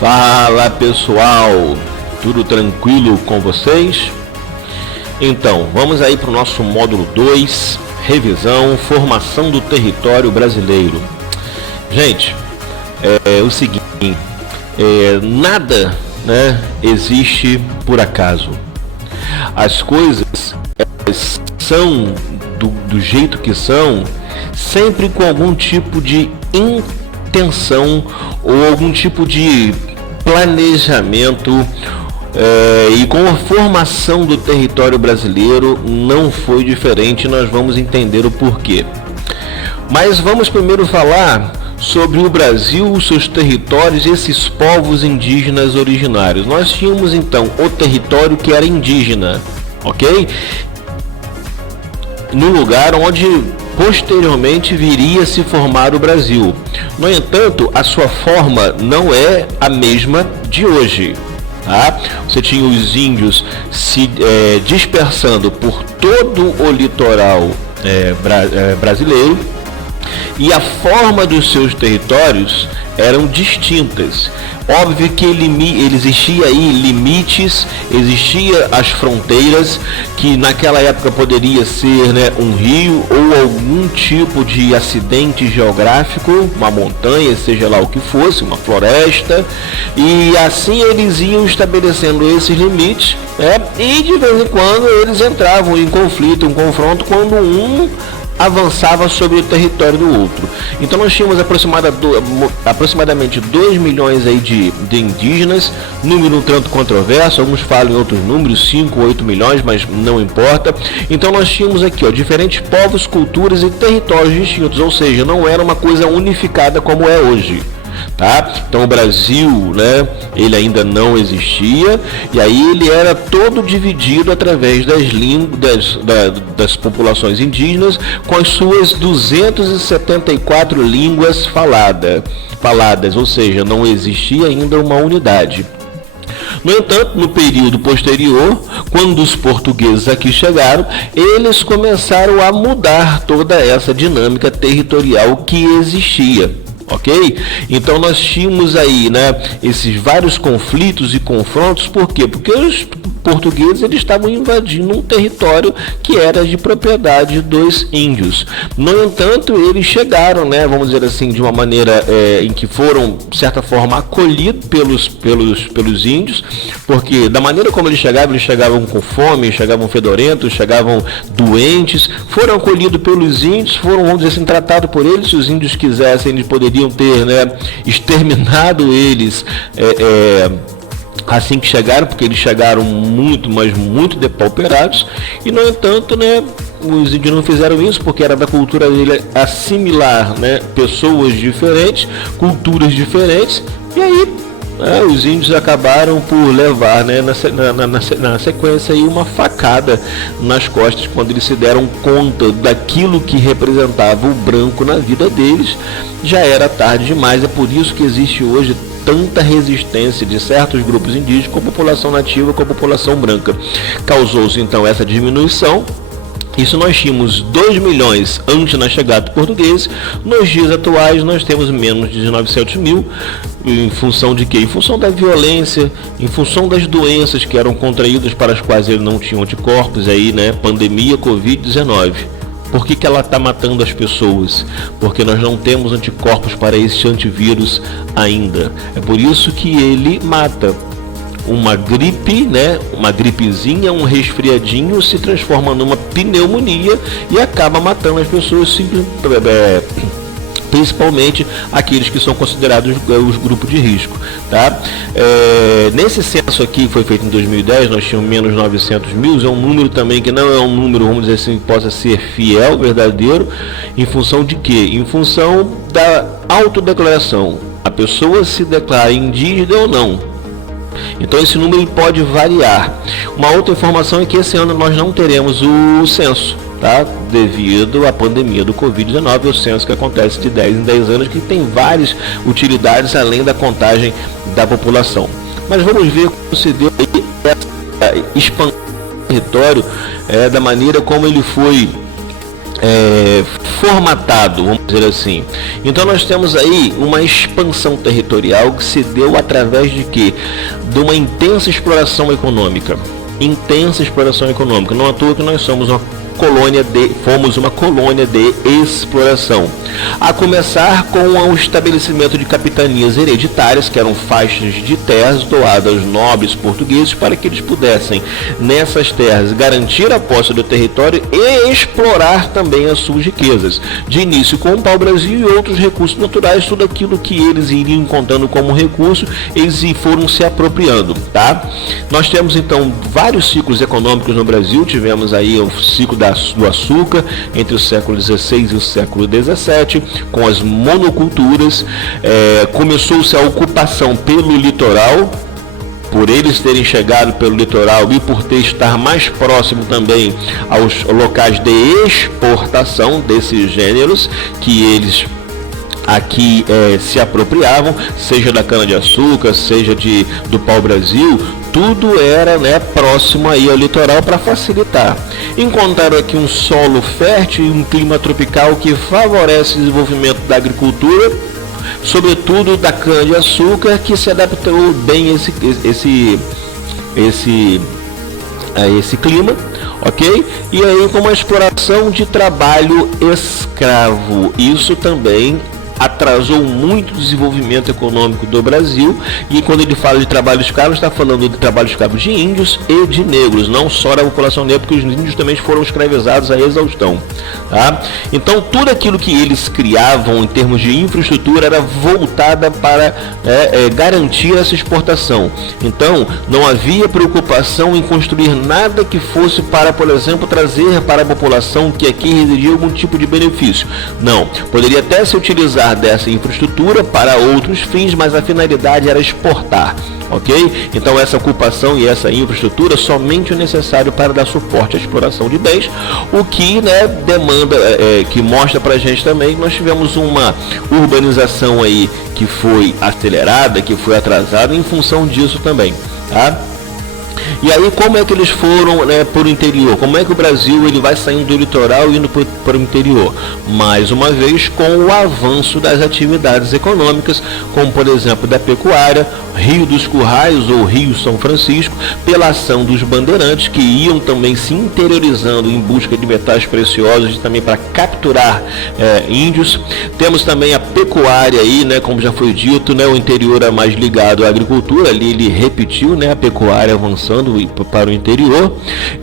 Fala pessoal, tudo tranquilo com vocês? Então, vamos aí para o nosso módulo 2, revisão, formação do território brasileiro. Gente, é o seguinte, nada, né, existe por acaso. As coisas são do jeito que são, sempre com algum tipo de intenção ou algum tipo de planejamento, e com a formação do território brasileiro não foi diferente. Nós vamos entender o porquê. Mas vamos primeiro falar sobre o Brasil, os seus territórios e esses povos indígenas originários. Nós tínhamos então o território que era indígena, ok? No lugar onde posteriormente viria a se formar o Brasil. No entanto, a sua forma não é a mesma de hoje. Tá? Você tinha os índios se dispersando por todo o litoral brasileiro, e a forma dos seus territórios eram distintas. Óbvio que existia aí limites, existia as fronteiras, que naquela época poderia ser, né, um rio ou algum tipo de acidente geográfico, uma montanha, seja lá o que fosse, uma floresta, e assim eles iam estabelecendo esses limites, né, e de vez em quando eles entravam em conflito, em confronto, quando um avançava sobre o território do outro. Então nós tínhamos aproximadamente 2 milhões aí de indígenas, número um tanto controverso, alguns falam em outros números, 5 ou 8 milhões, mas não importa. Então nós tínhamos aqui, diferentes povos, culturas e territórios distintos, ou seja, não era uma coisa unificada como é hoje. Tá? Então o Brasil, né, ele ainda não existia, e aí ele era todo dividido através das populações indígenas, com as suas 274 línguas faladas, ou seja, não existia ainda uma unidade. No entanto, no período posterior, quando os portugueses aqui chegaram, eles começaram a mudar toda essa dinâmica territorial que existia. Ok? Então nós tínhamos aí, né, esses vários conflitos e confrontos. Por quê? Porque os portugueses eles estavam invadindo um território que era de propriedade dos índios. No entanto, eles chegaram, né, vamos dizer assim, de uma maneira em que foram, de certa forma, acolhidos pelos índios, porque da maneira como eles chegavam com fome, chegavam fedorentos, chegavam doentes, foram acolhidos pelos índios, foram, vamos dizer assim, tratados por eles. Se os índios quisessem, eles poderiam ter, né, exterminado eles assim que chegaram, porque eles chegaram muito, mas muito depauperados. E no entanto, né, os índios não fizeram isso, porque era da cultura dele assimilar, né, pessoas diferentes, culturas diferentes, e aí os índios acabaram por levar, né, na sequência aí, uma facada nas costas, quando eles se deram conta daquilo que representava o branco na vida deles. Já era tarde demais. É por isso que existe hoje tanta resistência de certos grupos indígenas com a população nativa, com a população branca. Causou-se então essa diminuição. Isso nós tínhamos 2 milhões antes da chegada dos portugueses. Nos dias atuais nós temos menos de 900 mil. Em função de quê? Em função da violência, em função das doenças que eram contraídas, para as quais eles não tinham anticorpos, aí, né? Pandemia, Covid-19. Por que ela está matando as pessoas? Porque nós não temos anticorpos para esse antivírus ainda. É por isso que ele mata. Uma gripe, né, uma gripezinha, um resfriadinho se transforma numa pneumonia e acaba matando as pessoas, principalmente aqueles que são considerados os grupos de risco, tá? Nesse censo aqui, que foi feito em 2010, nós tínhamos menos 900 mil, é um número também que não é um número, vamos dizer assim, que possa ser fiel, verdadeiro, em função de quê? Em função da autodeclaração. A pessoa se declara indígena ou não. Então esse número pode variar. Uma outra informação é que esse ano nós não teremos o censo, tá? Devido à pandemia do Covid-19, o censo que acontece de 10 em 10 anos, que tem várias utilidades além da contagem da população. Mas vamos ver como se deu aí essa expansão do território, da maneira como ele foi formatado, vamos dizer assim. Então nós temos aí uma expansão territorial que se deu através de quê? De uma intensa exploração econômica. Não à toa que nós somos fomos uma colônia de exploração, a começar com o estabelecimento de capitanias hereditárias, que eram faixas de terras doadas aos nobres portugueses para que eles pudessem, nessas terras, garantir a posse do território e explorar também as suas riquezas, de início com o pau-brasil e outros recursos naturais. Tudo aquilo que eles iriam encontrando como recurso, eles foram se apropriando, tá? Nós temos então vários ciclos econômicos no Brasil. Tivemos aí o ciclo do açúcar entre o século XVI e o século XVII, com as monoculturas. Começou-se a ocupação pelo litoral, por eles terem chegado pelo litoral e por estar mais próximo também aos locais de exportação desses gêneros que eles aqui se apropriavam, seja da cana-de-açúcar, seja do pau-brasil. Tudo era, né, próximo aí ao litoral para facilitar. Encontraram aqui um solo fértil e um clima tropical que favorece o desenvolvimento da agricultura, sobretudo da cana-de-açúcar, que se adaptou bem a esse clima, ok? E aí com uma exploração de trabalho escravo. Isso também atrasou muito o desenvolvimento econômico do Brasil. E quando ele fala de trabalho escravo, está falando de trabalho escravo de índios e de negros, não só da população negra, porque os índios também foram escravizados à exaustão, tá? Então tudo aquilo que eles criavam em termos de infraestrutura era voltada para garantir essa exportação. Então não havia preocupação em construir nada que fosse para, por exemplo, trazer para a população que aqui residia algum tipo de benefício. Não, poderia até se utilizar dessa infraestrutura para outros fins, mas a finalidade era exportar, ok? Então essa ocupação e essa infraestrutura somente o necessário para dar suporte à exploração de bens, o que, né, demanda, que mostra para a gente também que nós tivemos uma urbanização aí que foi acelerada, que foi atrasada em função disso também, tá? E aí como é que eles foram, né, por o interior? Como é que o Brasil ele vai saindo do litoral e indo para o interior? Mais uma vez com o avanço das atividades econômicas, como por exemplo da pecuária, Rio dos Currais ou Rio São Francisco, pela ação dos bandeirantes que iam também se interiorizando em busca de metais preciosos também para capturar índios. Temos também a pecuária aí, né, como já foi dito, né, o interior é mais ligado à agricultura, ali ele repetiu, né, a pecuária avançando para o interior.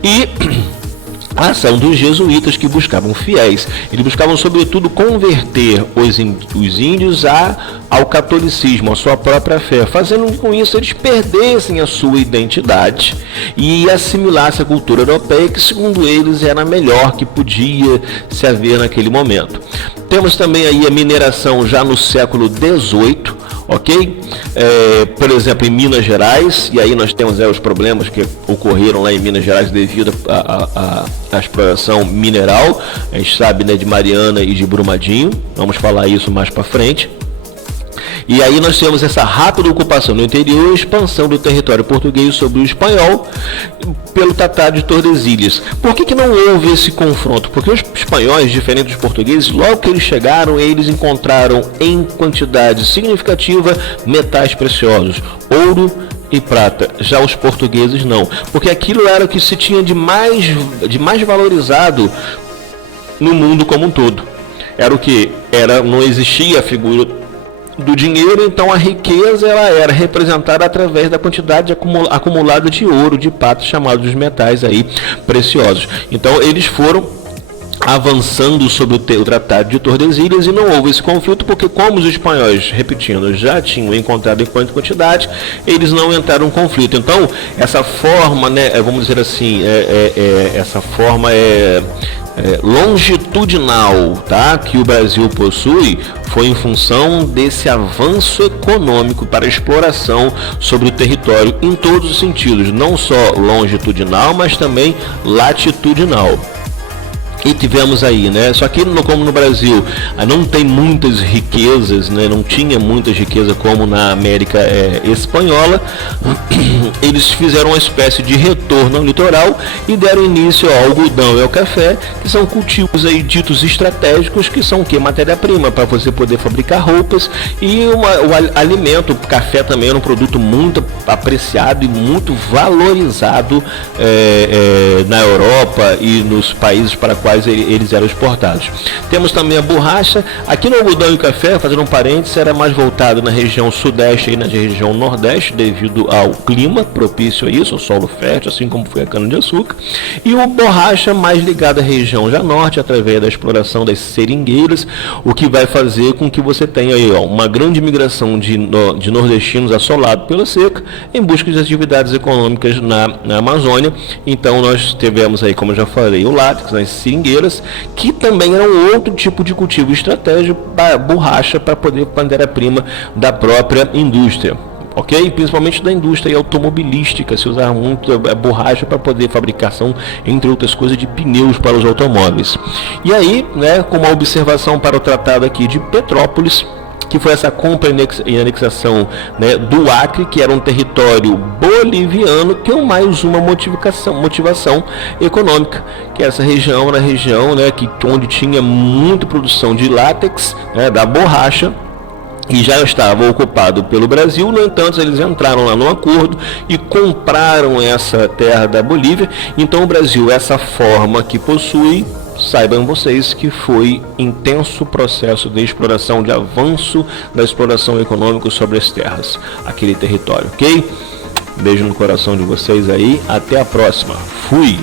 E a ação dos jesuítas que buscavam fiéis. Eles buscavam sobretudo converter os índios ao catolicismo, à sua própria fé, fazendo com isso eles perdessem a sua identidade e assimilassem a cultura europeia, que segundo eles era a melhor que podia se haver naquele momento. Temos também aí a mineração já no século XVIII, ok? Por exemplo, em Minas Gerais, e aí nós temos os problemas que ocorreram lá em Minas Gerais devido à exploração mineral, a gente sabe, né, de Mariana e de Brumadinho. Vamos falar isso mais para frente. E aí nós temos essa rápida ocupação no interior e expansão do território português sobre o espanhol pelo Tratado de Tordesilhas. Por que não houve esse confronto? Porque os espanhóis, diferentes dos portugueses, logo que eles chegaram, eles encontraram em quantidade significativa metais preciosos, ouro e prata. Já os portugueses não, porque aquilo era o que se tinha de mais valorizado no mundo como um todo. Era o que? Não existia a figura do dinheiro, então a riqueza ela era representada através da quantidade acumulada de ouro, de prata, chamados de metais aí preciosos. Então eles foram avançando sobre o Tratado de Tordesilhas e não houve esse conflito, porque como os espanhóis, repetindo, já tinham encontrado em quantidade, eles não entraram em conflito. Então essa forma, né, vamos dizer assim, essa forma longitudinal, tá, que o Brasil possui, foi em função desse avanço econômico para exploração sobre o território em todos os sentidos, não só longitudinal, mas também latitudinal. E tivemos aí, né? Só que como no Brasil não tem muitas riquezas, né? Não tinha muitas riquezas como na América espanhola, eles fizeram uma espécie de retorno ao litoral e deram início ao algodão e ao café, que são cultivos aí ditos estratégicos, que são o que? Matéria-prima para você poder fabricar roupas e o alimento. O café também era um produto muito apreciado e muito valorizado na Europa e nos países para quais eles eram exportados. Temos também a borracha. Aqui no algodão e café, fazendo um parênteses, era mais voltado na região sudeste e na região nordeste, devido ao clima propício a isso, o solo fértil, assim como foi a cana-de-açúcar. E o borracha mais ligado à região já norte, através da exploração das seringueiras, o que vai fazer com que você tenha aí, uma grande migração de nordestinos assolados pela seca, em busca de atividades econômicas na Amazônia. Então nós tivemos aí, como eu já falei, o látex nas seringueiras, que também era um outro tipo de cultivo estratégico para borracha, para poder matéria-prima da própria indústria. Ok? Principalmente da indústria automobilística, se usava muito a borracha para poder fabricação, entre outras coisas, de pneus para os automóveis. E aí, né, com uma observação para o tratado aqui de Petrópolis, que foi essa compra e anexação, né, do Acre, que era um território boliviano, que é mais uma motivação econômica, que essa região era a região, né, onde tinha muita produção de látex, né, da borracha, e já estava ocupado pelo Brasil. No entanto, eles entraram lá no acordo e compraram essa terra da Bolívia. Então o Brasil, essa forma que possui, saibam vocês que foi intenso processo de exploração, de avanço da exploração econômica sobre as terras, aquele território, ok? Beijo no coração de vocês aí, até a próxima, fui!